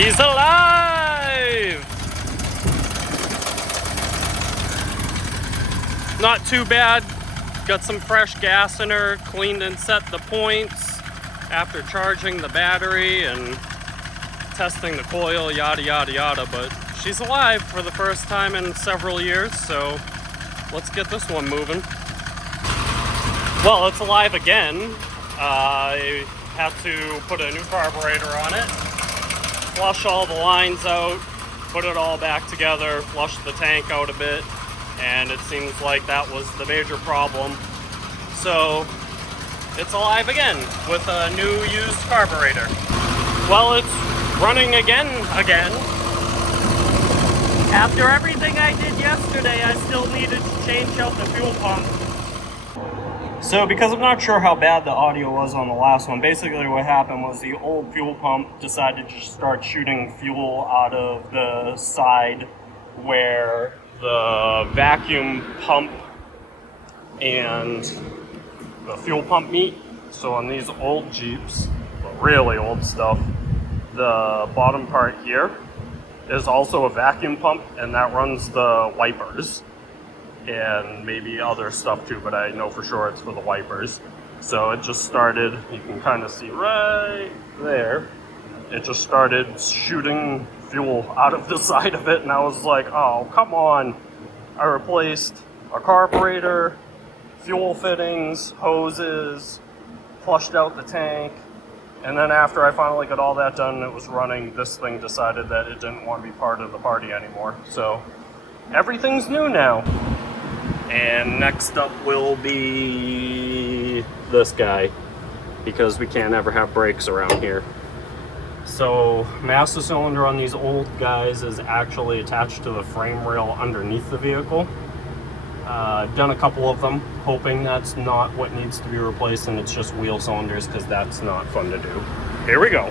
She's alive! Not too bad. Got some fresh gas in her, cleaned and set the points after charging the battery and testing the coil, yada yada yada, but she's alive for the first time in several years, so let's get this one moving. Well, it's alive again. I had to put a new carburetor on it, flush all the lines out, put it all back together, flush the tank out a bit, and it seems like that was the major problem. So it's alive again with a new used carburetor. Well, it's running again. After everything I did yesterday, I still needed to change out the fuel pump. So because I'm not sure how bad the audio was on the last one, basically what happened was the old fuel pump decided to start shooting fuel out of the side where the vacuum pump and the fuel pump meet. So on these old Jeeps, really old stuff, the bottom part here is also a vacuum pump, and that runs the wipers and maybe other stuff too, but I know for sure it's for the wipers. So it just started, you can kind of see right there, it just started shooting fuel out of the side of it, and I was like, oh, come on. I replaced a carburetor, fuel fittings, hoses, flushed out the tank, and then after I finally got all that done and it was running, this thing decided that it didn't want to be part of the party anymore. So everything's new now. And next up will be this guy, because we can't ever have brakes around here. So master cylinder on these old guys is actually attached to the frame rail underneath the vehicle. I've done a couple of them, hoping that's not what needs to be replaced and it's just wheel cylinders, because that's not fun to do. Here we go.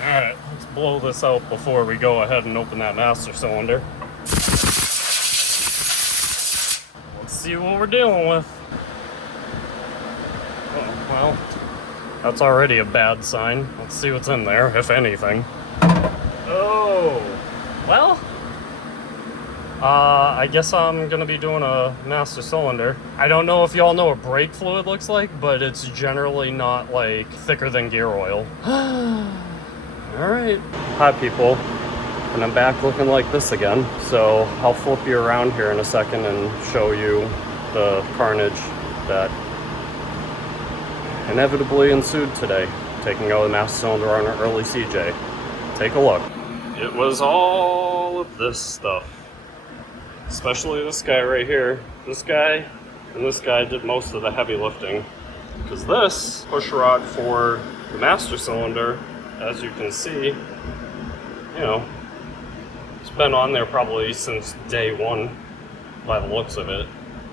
Alright, let's blow this out before we go ahead and open that master cylinder. Let's see what we're dealing with. Oh, well, that's already a bad sign. Let's see what's in there, if anything. Oh, well, I guess I'm gonna be doing a master cylinder. I don't know if y'all know what brake fluid looks like, but it's generally not like thicker than gear oil. Alright. Hi people, and I'm back looking like this again, so I'll flip you around here in a second and show you the carnage that inevitably ensued today, taking out the master cylinder on an early CJ. Take a look. It was all of this stuff, especially this guy right here. This guy and this guy did most of the heavy lifting, because this push rod for the master cylinder, as you can see, you know, it's been on there probably since day one by the looks of it.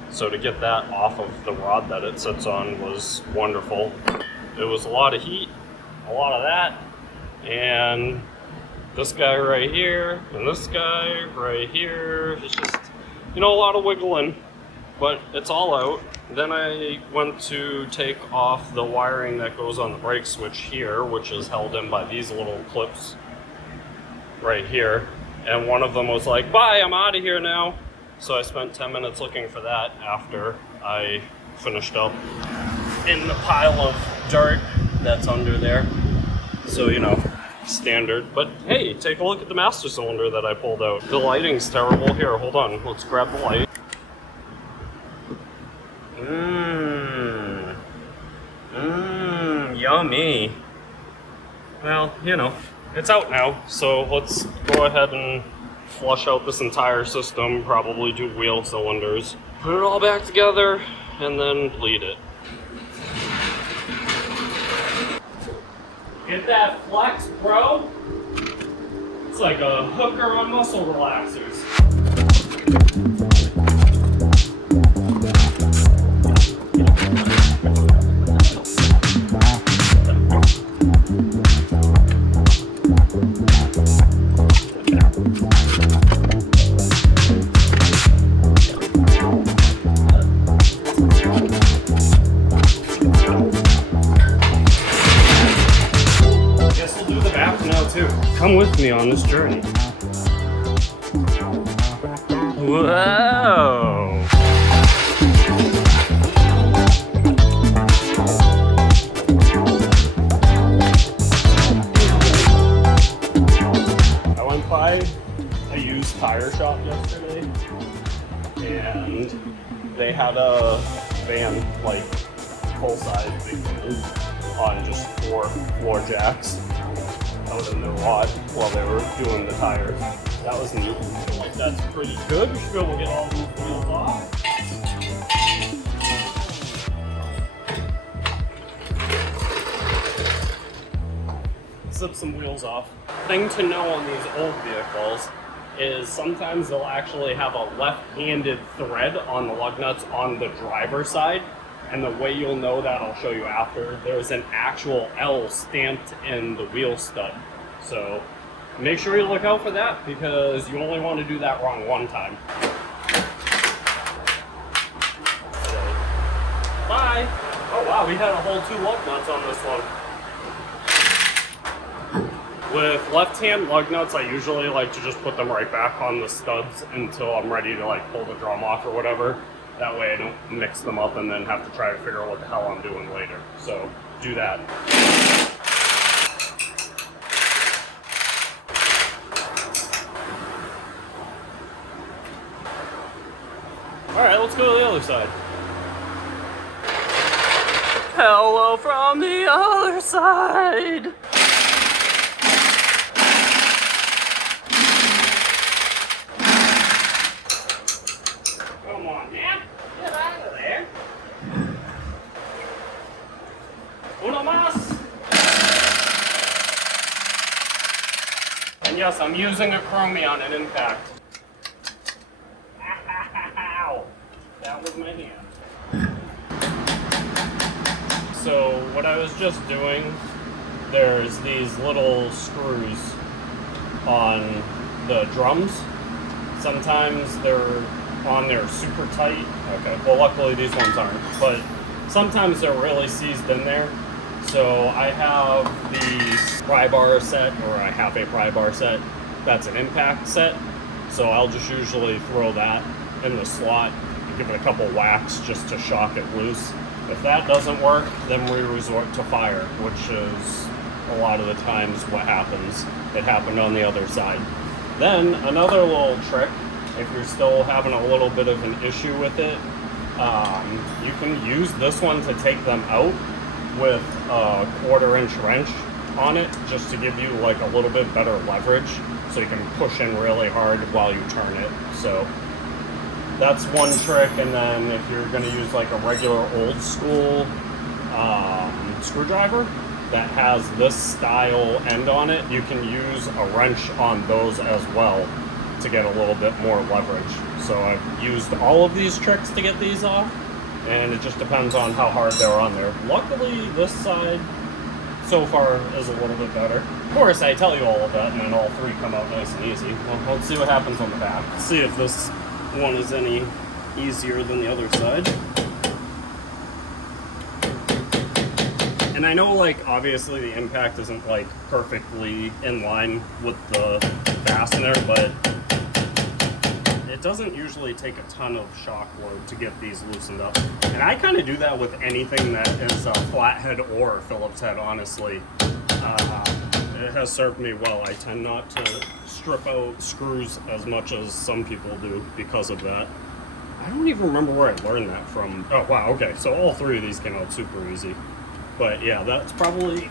So to get that off of the rod that it sits on was wonderful. It was a lot of heat, a lot of that, and this guy right here and this guy right here, it's just, you know, a lot of wiggling, but it's all out. Then I went to take off the wiring that goes on the brake switch here, which is held in by these little clips right here. And one of them was like, bye, I'm out of here now. So I spent 10 minutes looking for that after I finished up in the pile of dirt that's under there. So, you know, standard. But hey, take a look at the master cylinder that I pulled out. The lighting's terrible. Here, hold on. Let's grab the light. Yummy. Well, you know, it's out now, so let's go ahead and flush out this entire system, probably do wheel cylinders, put it all back together, and then bleed it. Get that flex, bro? It's like a hooker on muscle relaxers. Come with me on this journey. Whoa! I went by a used tire shop yesterday, and they had a van, like full-size big van, on just 4 floor jacks out in their lot while they were doing the tires. That was neat. I feel like that's pretty good. We should be able to get all these wheels off. Slip some wheels off. Thing to know on these old vehicles is sometimes they'll actually have a left-handed thread on the lug nuts on the driver's side. And the way you'll know that, I'll show you after, there's an actual L stamped in the wheel stud. So make sure you look out for that, because you only want to do that wrong one time. So, bye! Oh wow, we had a whole 2 lug nuts on this one. With left-hand lug nuts, I usually like to just put them right back on the studs until I'm ready to like pull the drum off or whatever. That way I don't mix them up and then have to try to figure out what the hell I'm doing later. So, do that. Alright, let's go to the other side. Hello from the other side! Come on, man. Get out of there. Uno más. And yes, I'm using a chromie on an impact. Ow. That was my hand. So what I was just doing, there's these little screws on the drums. Sometimes they're on there super tight. Okay, well luckily these ones aren't, but sometimes they're really seized in there. So I have these pry bar set, or I have a pry bar set that's an impact set. So I'll just usually throw that in the slot and give it a couple whacks just to shock it loose. If that doesn't work, then we resort to fire, which is a lot of the times what happens. It happened on the other side. Then another little trick, if you're still having a little bit of an issue with it, you can use this one to take them out with a 1/4-inch wrench on it, just to give you like a little bit better leverage, so you can push in really hard while you turn it. So that's one trick. And then if you're going to use like a regular old school screwdriver that has this style end on it, you can use a wrench on those as well to get a little bit more leverage. So I've used all of these tricks to get these off, and it just depends on how hard they're on there. Luckily, this side so far is a little bit better. Of course, I tell you all of that, and then all 3 come out nice and easy. Well, let's see what happens on the back. Let's see if this one is any easier than the other side. And I know, like, obviously the impact isn't like perfectly in line with the fastener, but it doesn't usually take a ton of shock load to get these loosened up. And I kind of do that with anything that is a flathead or a Phillips head, honestly. It has served me well. I tend not to strip out screws as much as some people do because of that. I don't even remember where I learned that from. Oh, wow, okay. So all 3 of these came out super easy. But yeah, that's probably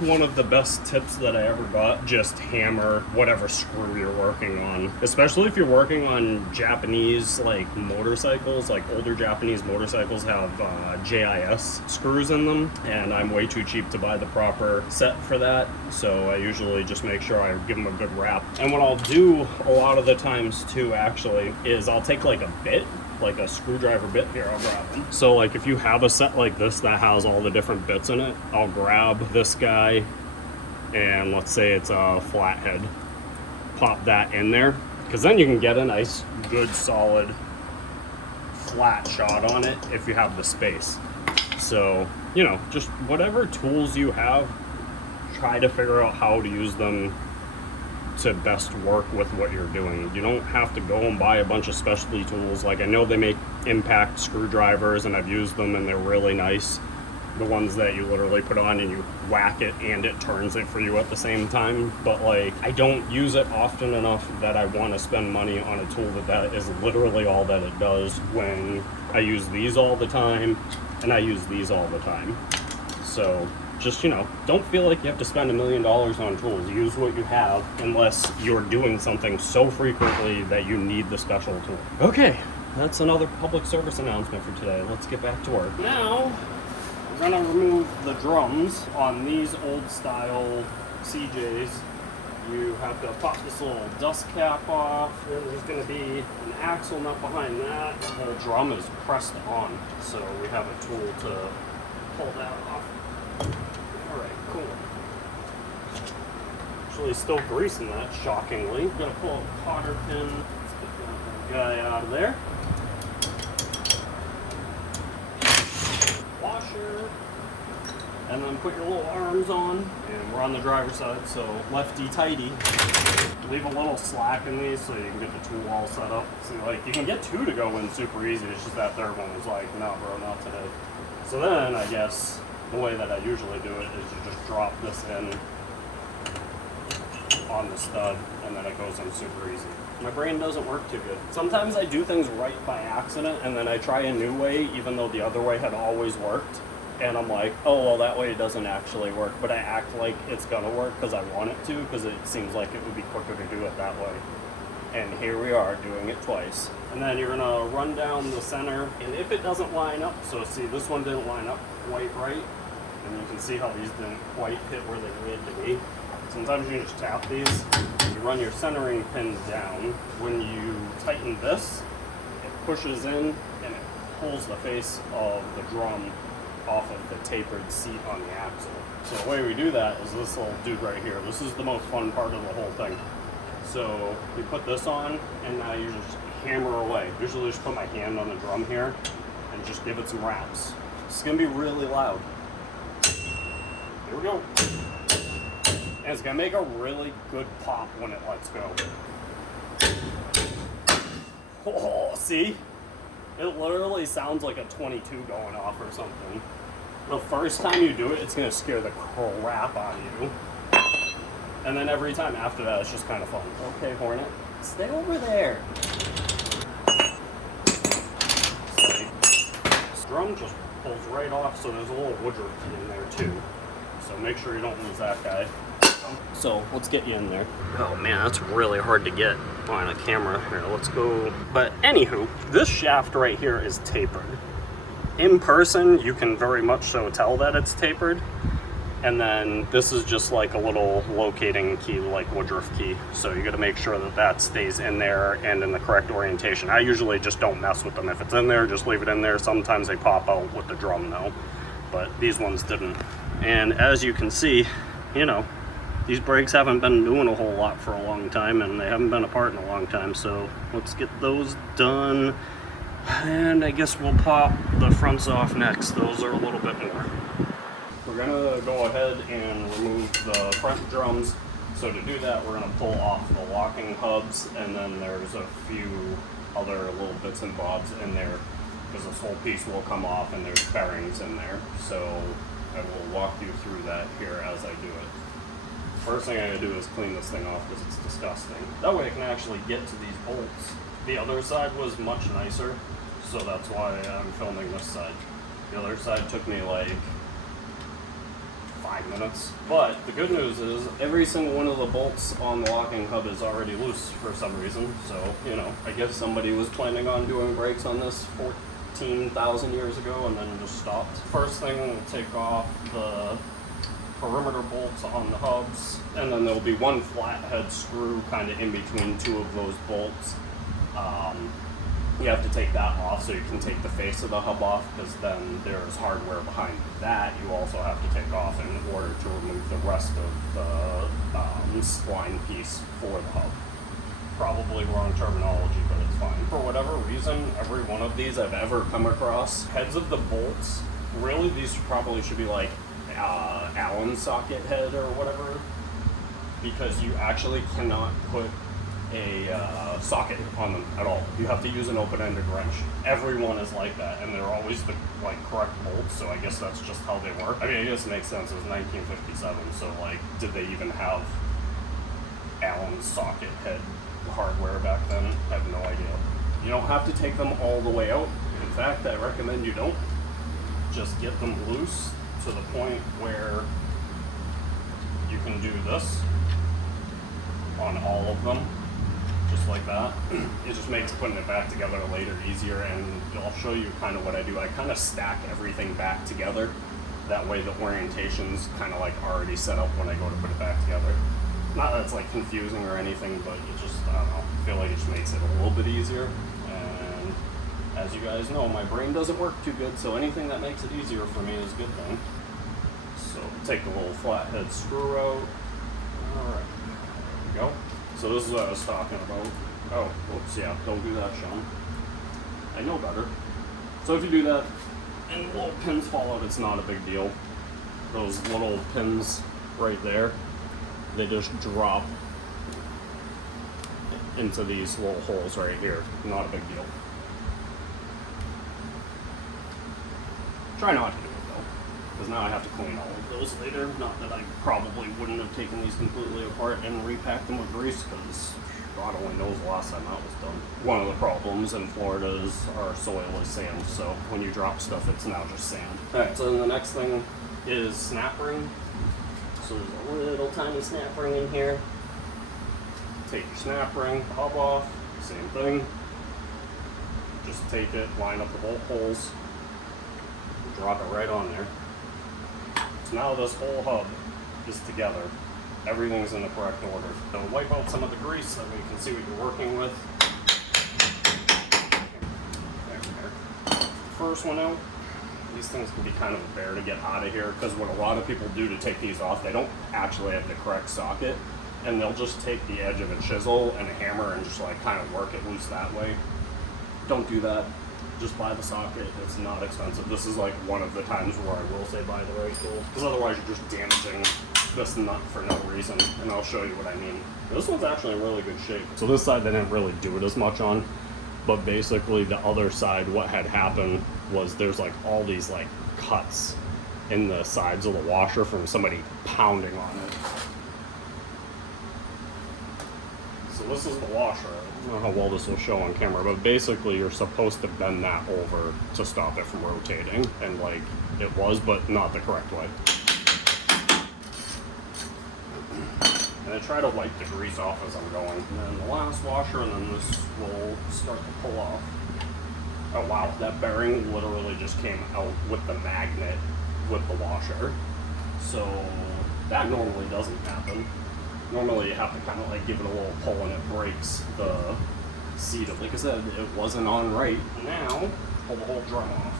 one of the best tips that I ever got. Just hammer whatever screw you're working on, especially if you're working on Japanese like motorcycles. Like older Japanese motorcycles have JIS screws in them, and I'm way too cheap to buy the proper set for that, so I usually just make sure I give them a good wrap. And what I'll do a lot of the times too, actually, is I'll take like a bit, like a screwdriver bit. Here, I'll grab them. So like if you have a set like this that has all the different bits in it, I'll grab this guy, and let's say it's a flathead, pop that in there, because then you can get a nice good solid flat shot on it if you have the space. So, you know, just whatever tools you have, try to figure out how to use them to best work with what you're doing. You don't have to go and buy a bunch of specialty tools. Like, I know they make impact screwdrivers, and I've used them and they're really nice. The ones that you literally put on and you whack it and it turns it for you at the same time. But like, I don't use it often enough that I want to spend money on a tool that is literally all that it does, when I use these all the time and I use these all the time. So just, you know, don't feel like you have to spend $1 million on tools. Use what you have, unless you're doing something so frequently that you need the special tool. Okay, that's another public service announcement for today. Let's get back to work. Now, we're gonna remove the drums on these old style CJs. You have to pop this little dust cap off. There's gonna be an axle nut behind that. The whole drum is pressed on, so we have a tool to pull that off. Alright, cool. Actually still greasing that, shockingly. I'm gonna pull a cotter pin. Let's get that guy out of there. Washer. And then put your little arms on. And we're on the driver's side, so lefty tighty. Leave a little slack in these so you can get the tool all set up. See, like, you can get two to go in super easy. It's just that third one was like, no bro, not today. So then, I guess, the way that I usually do it is you just drop this in on the stud, and then it goes in super easy. My brain doesn't work too good. Sometimes I do things right by accident, and then I try a new way, even though the other way had always worked. And I'm like, oh, well, that way it doesn't actually work, but I act like it's gonna work because I want it to, because it seems like it would be quicker to do it that way. And here we are doing it twice. And then you're gonna run down the center, and if it doesn't line up, so see, this one didn't line up quite right, and you can see how these didn't quite hit where they needed to be. Sometimes you just tap these, you run your centering pin down. When you tighten this, it pushes in and it pulls the face of the drum off of the tapered seat on the axle. So the way we do that is this little dude right here. This is the most fun part of the whole thing. So you put this on, and now you just hammer away. Usually just put my hand on the drum here and just give it some raps. It's gonna be really loud. Here we go. And it's gonna make a really good pop when it lets go. Oh, see? It literally sounds like a 22 going off or something. The first time you do it, it's gonna scare the crap out of you. And then every time after that, it's just kind of fun. Okay, Hornet, stay over there. See? This drum just pulls right off, so there's a little woodwork in there too. So make sure you don't lose that guy. So let's get you in there. Oh man, that's really hard to get on a camera. Here, let's go. But anywho, this shaft right here is tapered. In person, you can very much so tell that it's tapered. And then this is just like a little locating key, like woodruff key. So you gotta make sure that that stays in there and in the correct orientation. I usually just don't mess with them. If it's in there, just leave it in there. Sometimes they pop out with the drum though, but these ones didn't. And as you can see, you know, these brakes haven't been doing a whole lot for a long time, and they haven't been apart in a long time. So let's get those done. And I guess we'll pop the fronts off next. Those are a little bit more. We're gonna go ahead and remove the front drums. So to do that, we're gonna pull off the locking hubs, and then there's a few other little bits and bobs in there, because this whole piece will come off and there's bearings in there. So I will walk you through that here as I do it. First thing I gotta do is clean this thing off because it's disgusting. That way I can actually get to these bolts. The other side was much nicer, so that's why I'm filming this side. The other side took me like 5 minutes. But the good news is every single one of the bolts on the locking hub is already loose for some reason. So, you know, I guess somebody was planning on doing brakes on this 14,000 years ago and then just stopped. First thing, we'll take off the perimeter bolts on the hubs, and then there'll be one flathead screw kind of in between two of those bolts. You have to take that off so you can take the face of the hub off, because then there's hardware behind that you also have to take off in order to remove the rest of the spline piece for the hub. Probably wrong terminology, but it's fine. For whatever reason, every one of these I've ever come across, heads of the bolts, really these probably should be like Allen socket head or whatever, because you actually cannot put a socket on them at all. You have to use an open-ended wrench. Everyone is like that, and they're always the correct bolts, so I guess that's just how they work. I mean, I guess it makes sense. It was 1957, so did they even have Allen socket head hardware back then? I have no idea. You don't have to take them all the way out. In fact, I recommend you don't. Just get them loose to the point where you can do this on all of them, just like that. It just makes putting it back together later easier, and I'll show you kind of what I do. I kind of stack everything back together. That way the orientation's kind of already set up when I go to put it back together. Not that it's confusing or anything, but it just, I don't know, I feel like it just makes it a little bit easier. And as you guys know, my brain doesn't work too good, so anything that makes it easier for me is a good thing. So take the little flathead screw out. Alright, there we go. So this is what I was talking about. Oh, whoops, yeah, don't do that, Sean. I know better. So if you do that and little pins fall out, it's not a big deal. Those little pins right there, they just drop into these little holes right here. Not a big deal. Try not to do it though, because now I have to clean all of those later. Not that I probably wouldn't have taken these completely apart and repacked them with grease, because God only knows the last time that was done. One of the problems in Florida is our soil is sand, so when you drop stuff, it's now just sand. Alright, so then the next thing is snap ring. So there's a little tiny snap ring in here. Take your snap ring, hub off, same thing. Just take it, line up the bolt holes, drop it right on there. So now this whole hub is together. Everything's in the correct order. So wipe out some of the grease so we can see what you're working with. There. First one out. These things can be kind of a bear to get out of here, because what a lot of people do to take these off, they don't actually have the correct socket, and they'll just take the edge of a chisel and a hammer and just kind of work it loose that way. Don't do that. Just buy the socket. It's not expensive. This is one of the times where I will say buy the right tool, because otherwise you're just damaging this nut for no reason, and I'll show you what I mean. This one's actually in really good shape. So this side they didn't really do it as much on, but basically the other side, what had happened was there's all these cuts in the sides of the washer from somebody pounding on it. So this is the washer. I don't know how well this will show on camera, but basically you're supposed to bend that over to stop it from rotating, and it was, but not the correct way. And I try to wipe the grease off as I'm going. And then the last washer, and then this will start to pull off. Oh wow, that bearing literally just came out with the magnet with the washer. So that normally doesn't happen. Normally you have to kind of give it a little pull and it breaks the seat. Like I said, it wasn't on right. Now, pull the whole drum off.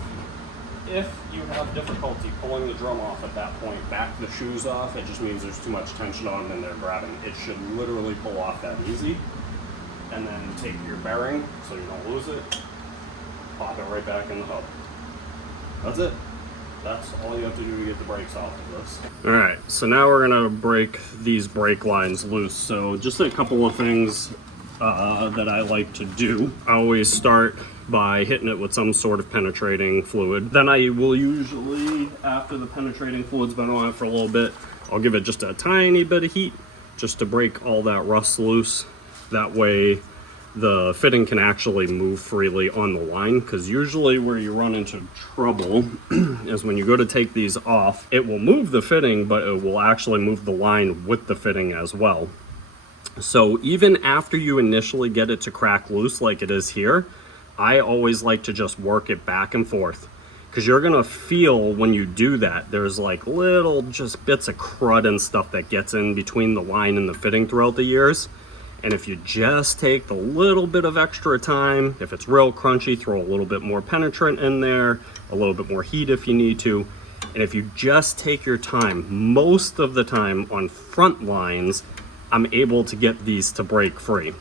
If you have difficulty pulling the drum off at that point, back the shoes off, it just means there's too much tension on them and they're grabbing. It should literally pull off that easy. And then take your bearing so you don't lose it, pop it right back in the hub. That's it. That's all you have to do to get the brakes off of this. All right, so now we're gonna break these brake lines loose. So just a couple of things that I like to do. I always start by hitting it with some sort of penetrating fluid. Then I will usually, after the penetrating fluid's been on it for a little bit, I'll give it just a tiny bit of heat just to break all that rust loose. That way the fitting can actually move freely on the line, because usually where you run into trouble is when you go to take these off, it will move the fitting, but it will actually move the line with the fitting as well. So even after you initially get it to crack loose like it is here, I always like to just work it back and forth, because you're gonna feel when you do that, there's little just bits of crud and stuff that gets in between the line and the fitting throughout the years. And if you just take the little bit of extra time, if it's real crunchy, throw a little bit more penetrant in there, a little bit more heat if you need to. And if you just take your time, most of the time on front lines, I'm able to get these to break free.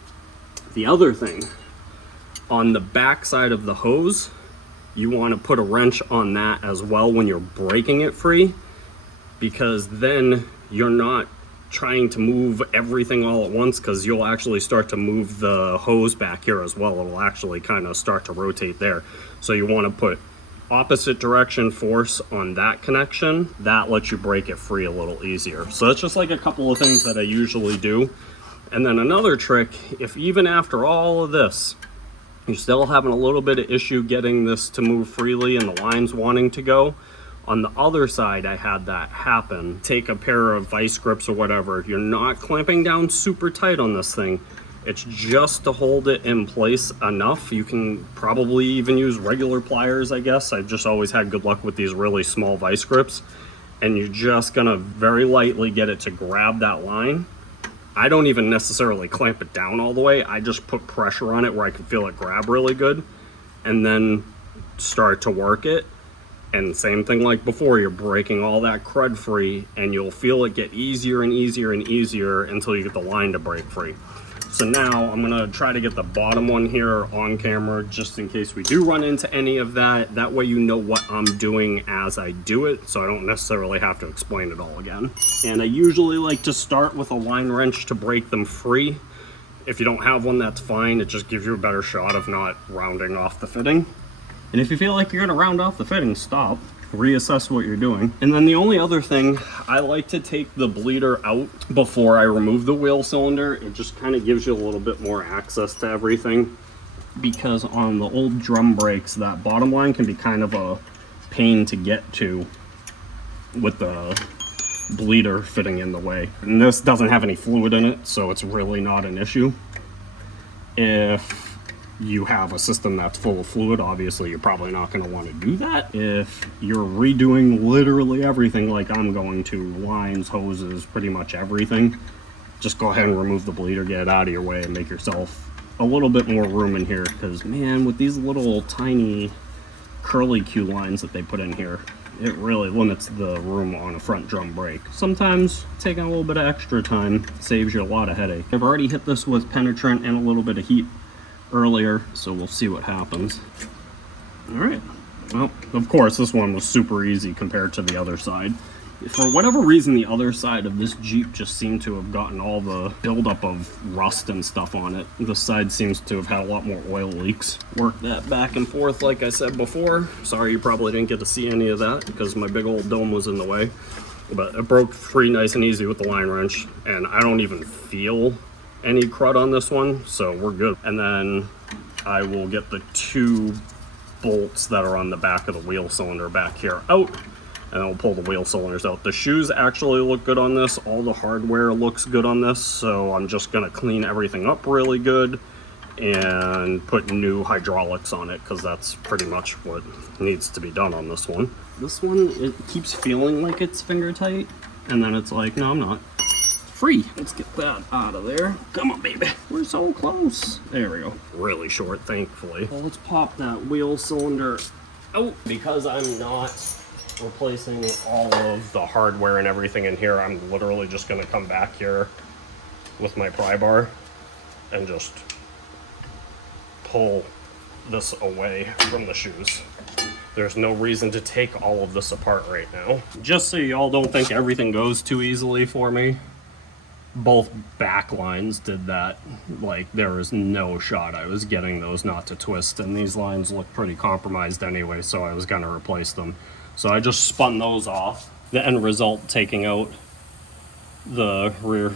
The other thing, on the back side of the hose, you want to put a wrench on that as well when you're breaking it free. because then you're not trying to move everything all at once, because you'll actually start to move the hose back here as well. It'll actually kind of start to rotate there. So you want to put opposite direction force on that connection. That lets you break it free a little easier. So that's just like a couple of things that I usually do. And then another trick, if even after all of this you're still having a little bit of issue getting this to move freely and the lines wanting to go, on the other side, I had that happen. Take a pair of vice grips or whatever. You're not clamping down super tight on this thing. It's just to hold it in place enough. You can probably even use regular pliers, I guess. I've just always had good luck with these really small vice grips. And you're just gonna very lightly get it to grab that line. I don't even necessarily clamp it down all the way. I just put pressure on it where I can feel it grab really good, and then start to work it. And same thing like before, you're breaking all that crud free, and you'll feel it get easier and easier and easier until you get the line to break free. So now I'm gonna try to get the bottom one here on camera, just in case we do run into any of that. That way you know what I'm doing as I do it, so I don't necessarily have to explain it all again. And I usually like to start with a line wrench to break them free. If you don't have one, that's fine. It just gives you a better shot of not rounding off the fitting. And if you feel like you're gonna round off the fitting, stop, reassess what you're doing. And then the only other thing, I like to take the bleeder out before I remove the wheel cylinder. It just kind of gives you a little bit more access to everything, because on the old drum brakes, that bottom line can be kind of a pain to get to with the bleeder fitting in the way. And this doesn't have any fluid in it, so it's really not an issue. If you have a system that's full of fluid, obviously you're probably not going to want to do that. If you're redoing literally everything like I'm going to, lines, hoses, pretty much everything, just go ahead and remove the bleeder, get it out of your way, and make yourself a little bit more room in here. Because man, with these little tiny curly Q lines that they put in here, it really limits the room on a front drum brake. Sometimes taking a little bit of extra time saves you a lot of headache. I've already hit this with penetrant and a little bit of heat earlier, so we'll see what happens. All right, well, of course this one was super easy compared to the other side. For whatever reason, the other side of this Jeep just seemed to have gotten all the buildup of rust and stuff on it. This side seems to have had a lot more oil leaks. Work that back and forth like I said before. Sorry you probably didn't get to see any of that because my big old dome was in the way, but it broke free nice and easy with the line wrench, and I don't even feel any crud on this one, so we're good. And then I will get the 2 bolts that are on the back of the wheel cylinder back here out, and I'll pull the wheel cylinders out. The shoes actually look good on this. All the hardware looks good on this, so I'm just gonna clean everything up really good and put new hydraulics on it, because that's pretty much what needs to be done on this one. This one, it keeps feeling like it's finger tight, and then it's like, no, I'm not. Free. Let's get that out of there. Come on, baby. We're so close. There we go. Really short, thankfully. Well, let's pop that wheel cylinder out. Because I'm not replacing all of the hardware and everything in here, I'm literally just going to come back here with my pry bar and just pull this away from the shoes. There's no reason to take all of this apart right now. Just so y'all don't think everything goes too easily for me, both back lines did that. Like, there was no shot I was getting those not to twist, and these lines look pretty compromised anyway, so I was gonna replace them. So I just spun those off. The end result, taking out the rear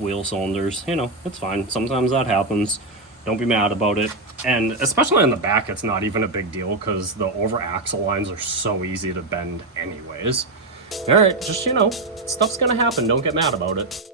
wheel cylinders, you know, it's fine. Sometimes that happens. Don't be mad about it. And especially on the back, it's not even a big deal because the over axle lines are so easy to bend anyways. All right, just, you know, stuff's gonna happen. Don't get mad about it.